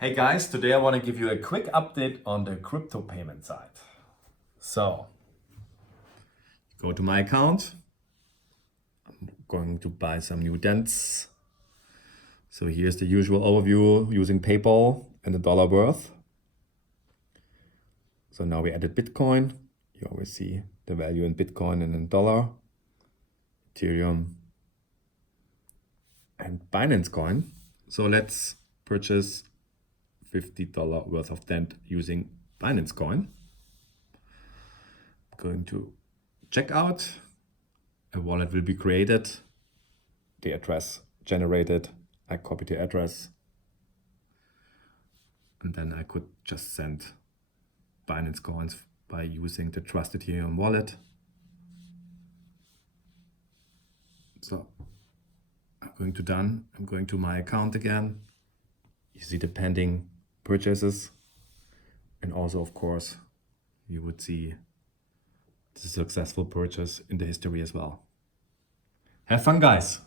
Hey guys, today I want to give you a quick update on the crypto payment side. So, go to my account. I'm going to buy some new DENTs. So here's the usual overview using PayPal and the dollar worth. So now we added Bitcoin. You always see the value in Bitcoin and in dollar, Ethereum, and Binance coin. So let's purchase $50 worth of DENT using Binance coin. I'm going to check out. A wallet will be created. The address generated. I copy the address. And then I could just send Binance coins by using the trusted Ethereum wallet. So I'm going to done. I'm going to my account again. You see the pending purchases. And also, of course, you would see the successful purchase in the history as well. Have fun, guys.